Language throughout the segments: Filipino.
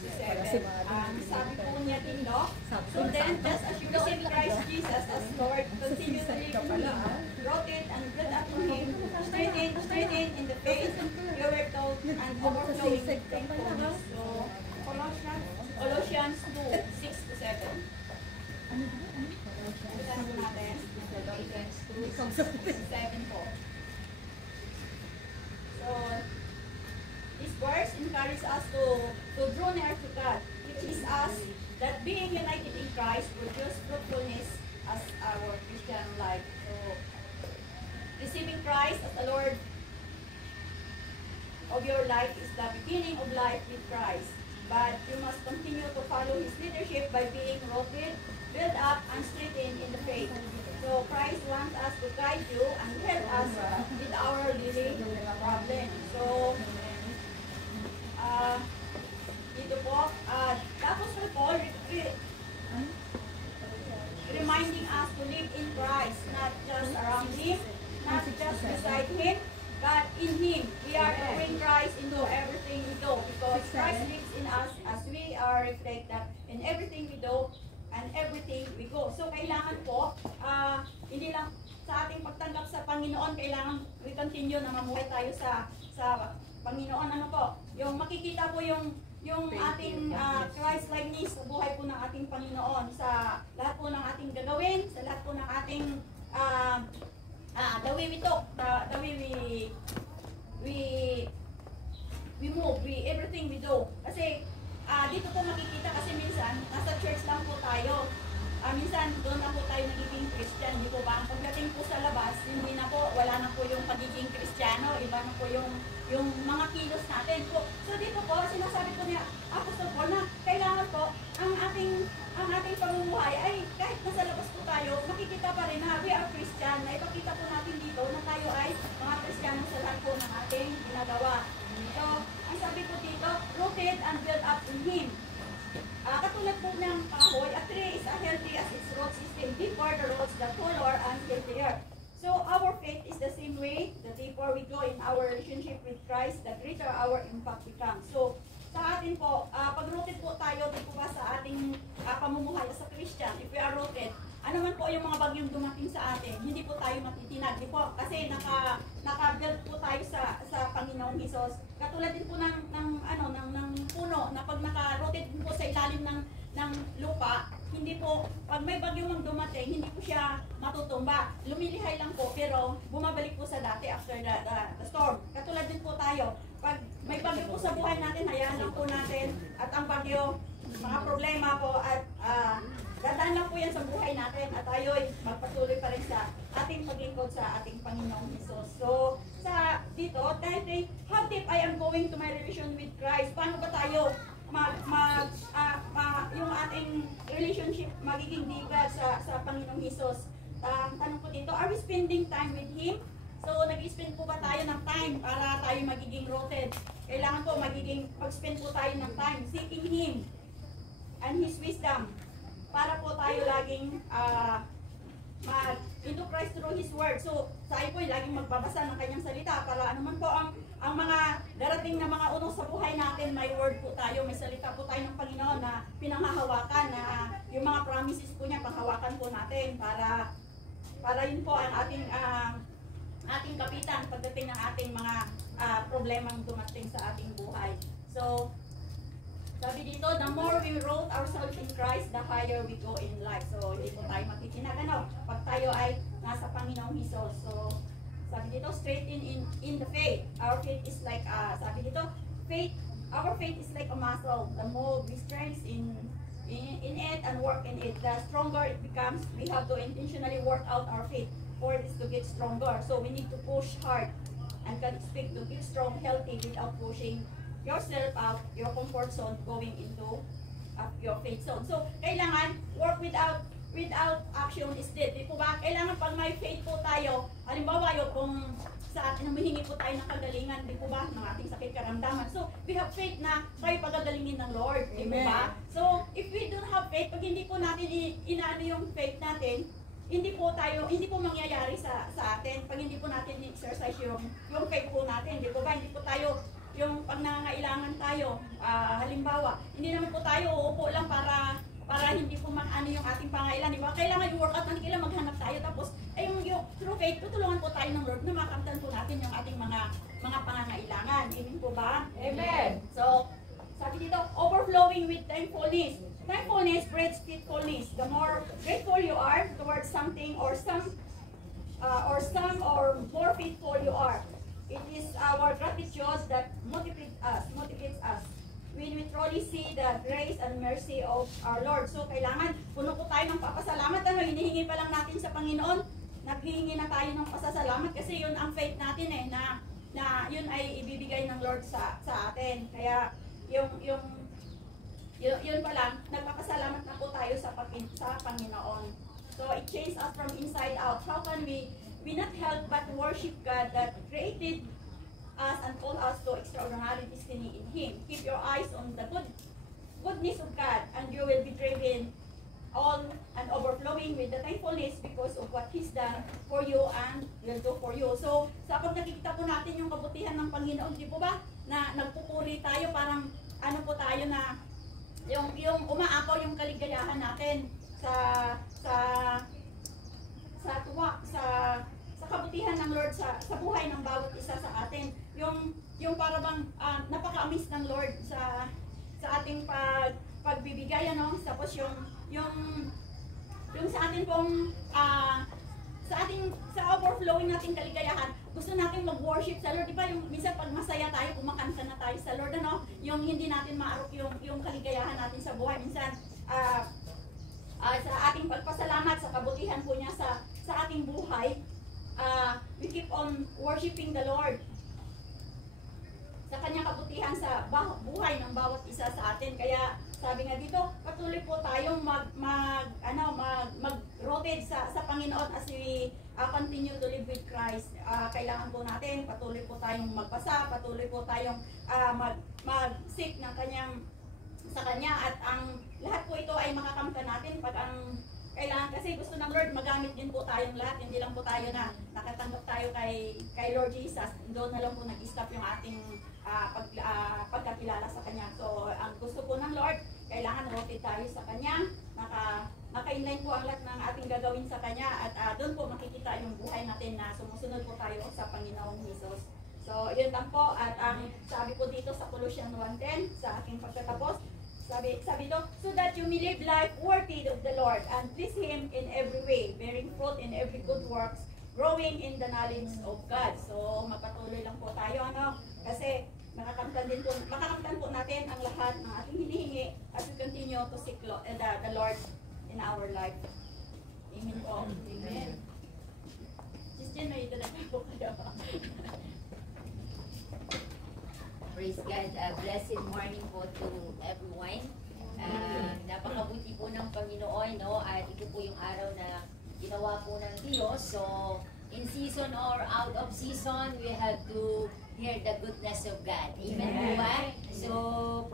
to 7. Sabi po niya din, no? So then, just as you receive Christ Jesus as Lord, continue to live in Him, rooted and built up in Him, strengthened in the faith, you were told, and overflowing with thankfulness. So, Colossians 2, 6 to 7. Basahin po natin. 7 po. So, this verse encourages us to draw near to God. It teaches us that being united in Christ produces fruitfulness as our Christian life. So, receiving Christ as the Lord of your life is the beginning of life with Christ. But you must continue to follow His leadership by being rooted, built up, and strengthened in the faith. So Christ wants us to guide you and help us with our living problem. So, dito po, tapos po Paul reminding us to live in Christ, not just around Him, not just beside Him, but in Him. We are to bring Christ into everything we do because Christ lives in us as we are reflect that in everything we do and everything we go. So kailangan po, hindi lang sa ating pagtanggap sa Panginoon, kailangan we continue na mamuhay tayo sa Panginoon. Ano po? Yung makikita po yung ating Christ likeness sa buhay po ng ating Panginoon sa lahat po ng ating gagawin, sa lahat po ng ating the way we talk, the way we move, everything we do. Kasi dito po makikita kasi minsan nasa church lang po tayo. Minsan doon na po tayo nagiging Christian, di po ba? Pagdating po sa labas, hindi na po, wala na po yung pagiging Kristiyano, iba na po yung mga kilos natin po. So dito po, sinasabi ko niya, Apostol Paul na kailangan po ang ating pamumuhay ay kahit nasa labas po tayo, makikita pa rin na we are Christian, na ipakita po natin dito na tayo ay mga Kristiyano sa lahat po ng ating ginagawa. So, ang sabi po dito, rooted and built up in Him. Katulad po ng kahoy, a tree is as healthy as its root system. Deeper the roots, the taller and healthier. So our faith is the same way. The deeper we go in our relationship with Christ, the greater our impact becomes. So sa atin po, pag rooted po tayo, di po ba sa ating pamumuhay as a Christian, if we are rooted, ano man po yung mga bagyong dumating sa atin, hindi po tayo matitinag. Di po, kasi naka-build po tayo sa Panginoong Hesus. Katulad din po ng puno na pag naka-rooted po sa ilalim ng lupa, hindi po, pag may bagyo mang dumating, hindi po siya matutumba. Lumilihay lang po, pero bumabalik po sa dati after the storm. Katulad din po tayo, pag may bagyo po sa buhay natin, hayaan lang po natin, at ang bagyo, mga problema po, at dadaan lang po yan sa buhay natin, at tayo'y magpatuloy pa rin sa ating paglingkod sa ating Panginoong Hesus. So, dito, dahil how deep I am going to my relation with Christ, paano ba tayo yung ating relationship magiging deeper sa Panginoong Hesus? Tanong po dito, are we spending time with Him? So, nag-spend po ba tayo ng time para tayo magiging rooted? Kailangan po mag-spend po tayo ng time seeking Him and His wisdom para po tayo laging into Christ through His Word. So, tayo po laging magbabasa ng Kanyang salita para anuman po ang mga darating na mga unong sa buhay natin, may Word po tayo, may salita po tayo ng Panginoon na pinanghahawakan, na yung mga promises po niya, panghawakan po natin para yun po ang ating kapitan pagdating ng ating mga problemang dumating sa ating buhay. So, sabi dito, the more we root ourselves in Christ, the higher we go in life. So, hindi po tayo matitinag, pag tayo ay nasa Panginoong Hesus. So, sabi dito, straighten in the faith. Our faith is like, sabi dito, our faith is like a muscle. The more we strengthen in it and work in it, the stronger it becomes. We have to intentionally work out our faith for this to get stronger. So, we need to push hard and can expect to get strong, healthy without pushing yourself out your comfort zone, going into your faith zone. So, kailangan work without action is dead. Di po ba? Kailangan pag may faith po tayo, halimbawa yung kung sa atin humihingi po tayo ng kagalingan, di po ba, ng ating sakit karamdaman. So, we have faith na kayo pagagalingin ng Lord. Di po ba? So, if we don't have faith, pag hindi po natin inaano yung faith natin, hindi po mangyayari sa atin. Pag hindi po natin i-exercise yung faith po natin, di po ba? Hindi po tayo yung pag nangangailangan tayo, halimbawa, hindi naman po tayo uupo lang para hindi po ano yung ating pangailan, di ba? Kailangan yung workout natin, kailangan maghanap tayo. Tapos, yung through faith, tutulungan po tayo ng Lord na makamtan po natin yung ating mga pangangailangan. Amen po ba? Amen. So, sabi dito, overflowing with thankfulness. Thankfulness breeds faithfulness. The more grateful you are towards something or some or more faithful you are, it is our gratitude that motivates us. When we truly see the grace and mercy of our Lord. So, kailangan puno po tayo ng papasalamat. Hinihingi pa lang natin sa Panginoon. Naghihingi na tayo ng pasasalamat kasi yun ang faith natin na yun ay ibibigay ng Lord sa atin. Kaya, yun pa lang, nagpapasalamat na po tayo sa Panginoon. So, it changes us from inside out. How can we not help but worship God that created us and call us to extraordinary destiny in Him? Keep your eyes on the goodness of God, and you will be driven on and overflowing with the thankfulness because of what He's done for you and will do for you. So, sa pag nakikita po natin yung kabutihan ng Panginoon, di po ba, na nagpupuri tayo, parang ano po tayo na yung umaapaw yung kaligayahan natin sa tuwa, sa kabutihan ng Lord sa buhay ng bawat isa sa atin. Yung para bang napaka-amaze ng Lord sa ating pagbibigay, ano? Tapos yung sa atin pong sa overflowing nating kaligayahan, gusto natin mag-worship sa Lord, di ba? Yung minsan pag masaya tayo, kumakanta na tayo sa Lord, ano? Yung hindi natin maarok yung kaligayahan natin sa buhay. Minsan sa ating pagpasalamat sa kabutihan po niya sa ating buhay, we keep on worshiping the Lord sa kanyang kabutihan sa buhay ng bawat isa sa atin. Kaya sabi nga dito, patuloy po tayong mag-rotate sa Panginoon as we continue to live with Christ. Kailangan po natin, patuloy po tayong magbasa, patuloy po tayong mag-seek ng sa Kanya, at ang lahat po ito ay makakamtan natin pag ang kailangan, kasi gusto ng Lord magamit din po tayong lahat, hindi lang po tayo na nakatanggap tayo kay Lord Jesus, doon na lang po nag-stop yung ating pagkakilala sa Kanya. So, ang gusto po ng Lord, kailangan rotate tayo sa Kanya, maka-inline po ang lahat ng ating gagawin sa Kanya, at doon po makikita yung buhay natin na sumusunod po tayo sa Panginoong Jesus. So, yun lang po, at ang sabi po dito sa Colossians 1:10, sa aking pagtatapos, sabi do, so that you may live life worthy of the Lord and please Him in every way, bearing fruit in every good works, growing in the knowledge of God. So, magpatuloy lang po tayo, ano? Kasi makakamtan po natin ang lahat ng ating hinihingi as we continue to seek the Lord in our life. Amen po. Amen. Christian, may itadagdag po kayo. Praise God. Blessed morning po to everyone. Napakabuti po ng Panginoon, no? At ito po yung araw na ginawa po ng Diyos. So, in season or out of season, we have to hear the goodness of God. Amen po ba? So,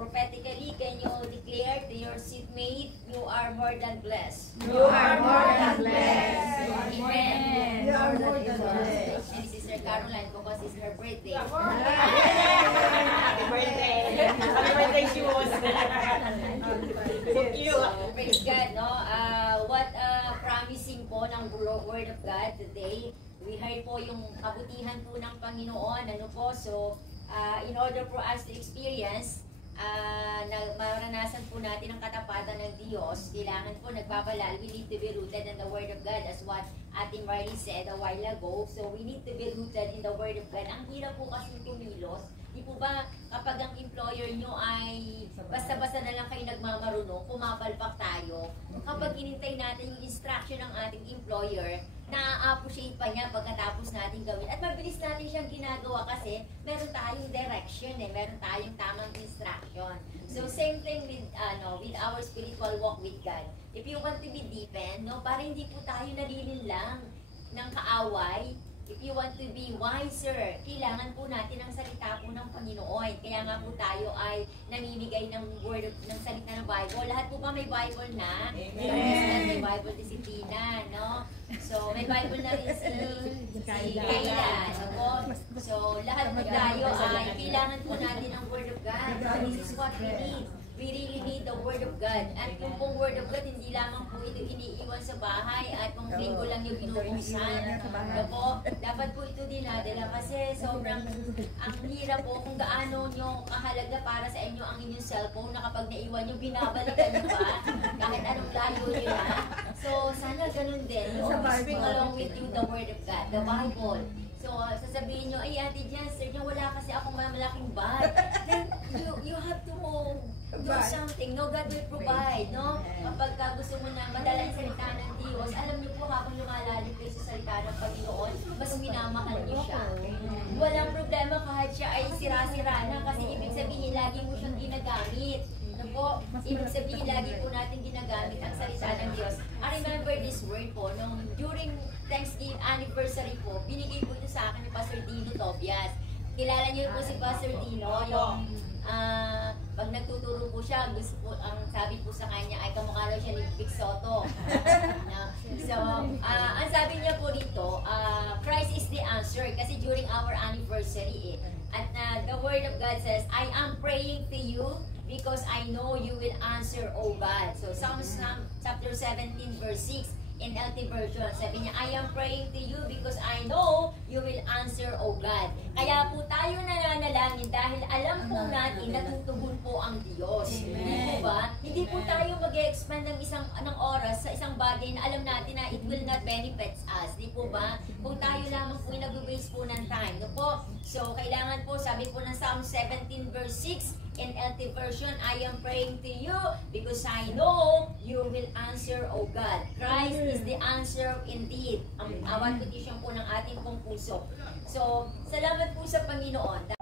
prophetically, can you declare to your seatmate, you are more than blessed? You are more than blessed. Amen. You are more than blessed. And Sister Caroline, because it's her birthday. Happy birthday. Happy birthday, Shoes. So cute. So, praise God, no? What promising po ng Word of God today. We heard po yung kabutihan po ng Panginoon, ano po. So, in order for us to experience, na maranasan po natin ang katapatan ng Diyos, kailangan po nagpapalal, we need to be rooted in the Word of God, as what Ate Marley said a while ago. So, we need to be rooted in the Word of God. Ang hirap po kasi kumilos. Di po ba kapag ang employer nyo ay basta-basta na lang kayo nagmamarunong, pumapalpak tayo. Kapag hinintay natin yung instruction ng ating employer, na-appreciate pa niya pagkatapos natin gawin. At mabilis natin siyang ginagawa kasi meron tayong direction, meron tayong tamang instruction. So same thing with our spiritual walk with God. If you want to be deepened, no, para hindi po tayo nalilinlang ng kaaway. If you want to be wiser, kailangan po natin ang salita po ng Panginoon. Kaya nga po tayo ay namimigay ng salita ng Bible. Lahat po ba may Bible na? Amen. May Bible din si Tina, no? So, may Bible na rin si Kayla. So, lahat po tayo ay kailangan po natin ang Word of God. So, this is what we need. we really need the Word of God. At yung pong Word of God, hindi lamang po ito iniiwan sa bahay at kung linggo lang yung binubuksan. Ano po, dapat po ito dinadala kasi sobrang ang hirap po kung gaano nyo kahalaga para sa inyo ang inyong cellphone na kapag naiwan nyo, binabalikan nyo pa kahit anong layo nyo na. So, sana ganun din. You always bring along with you the Word of God, the Bible. So, sasabihin nyo, ay Ate Jester, wala kasi akong malaking bag. Then, you have to do something. No, God will provide, no? Kapag gusto mo na madala yung salita ng Diyos, alam niyo po habang lumalalim kayo sa salita ng Panginoon, mas minamahal niyo siya. Walang problema kahit siya ay sira-sira na kasi ibig sabihin, lagi mo siyang ginagamit. Ano po? Ibig sabihin, lagi po natin ginagamit ang salita ng Diyos. I remember this word po, nung during Thanksgiving anniversary po, binigay po ito sa akin ni Pastor Dino Tobias. Kilala niyo po si Pastor Dino, yung pag nagtuturo po siya, gusto po, ang sabi po sa kanya ay kamukha daw siya ni Vic Soto. So, ang sabi niya po dito, Christ is the answer kasi during our anniversary at the Word of God says, I am praying to you because I know you will answer, O God. So, Psalms chapter 17 verse 6 in LT version, sabi niya, I am praying to you because I know you will answer, O God. Kaya po tayo nananalangin dahil alam po natin na tutugon po ang Diyos. Hindi po ba? Hindi po tayo mag-expand ng oras sa isang bagay na alam natin na it will not benefit us. Di po ba? Kung tayo lamang po nag-waste po ng time. No po? So, kailangan po, sabi po ng Psalm 17 verse 6, in LT version, I am praying to you because I know you will answer, O God. Christ is the answer indeed. Ang awan petition po ng ating pong puso. So, salamat po sa Panginoon.